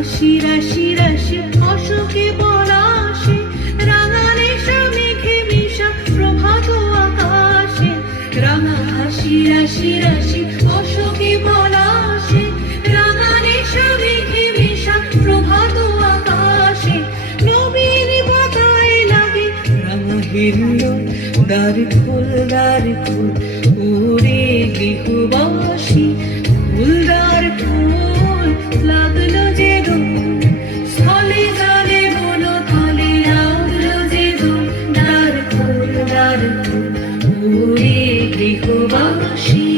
হাসি রাশি রাশি অশোকে পলাশে, রাঙা নেশা মেঘে মিশা প্রভাত আকাশে। রাঙা হাসি রাশি রাশি অশোকে পলাশে, রাঙা নেশা মেঘে মিশা প্রভাত আকাশে। নবীন পাতায় লাগে রাঙা হিল্লোল, দ্বার খোল ওরে গৃহবাসী। ফুলদার ফুল লাগলো যে দোল, স্থলে জলে বন তলে লাগলো যে দোল। দ্বার খোল ওরে গৃহবাসী।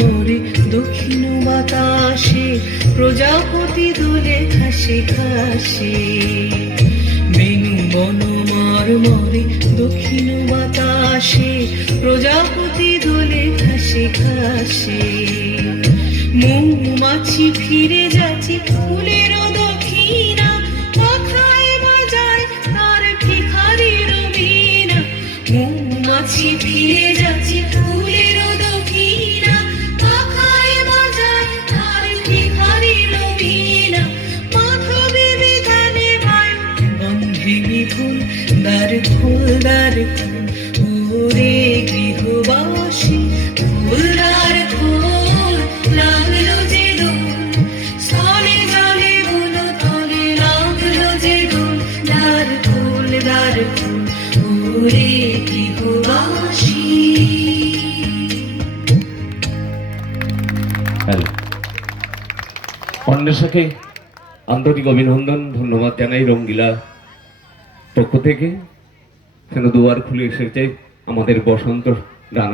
মরে দক্ষিণ বাতাসে, প্রজাপতি দোলে ঘাসে ঘাসে। বেনু বন মরে দক্ষিণ বাতাসে, প্রজাপতি দোলে ঘাসে ঘাসে। মৌমাছি ফিরে যাচ্ছে ফুলের দক্ষিণা, কথায় বাজায় তার ভিখারির বীণা। মৌমাছি ফিরে যাচ্ছে ফুলের দক্ষিণা, কথায় বাজায় তার ভিখারির বীণা। মাধবী বিধানে বায়ু বন্ধে মিথুন, দ্বার খোল ওরে গৃহবাসী। ফুলদার খোল লাগলো যে দোল, স্থলে জলে বন তলে লাগলো যে দোল। দ্বার খোল ওরে গৃহবাসী। অন্বেষাকে আন্তরিক অভিনন্দন, ধন্যবাদ জানাই রঙ্গিলা পক্ষ থেকে। কেন দুয়ার খুলে এসেছে আমাদের বসন্ত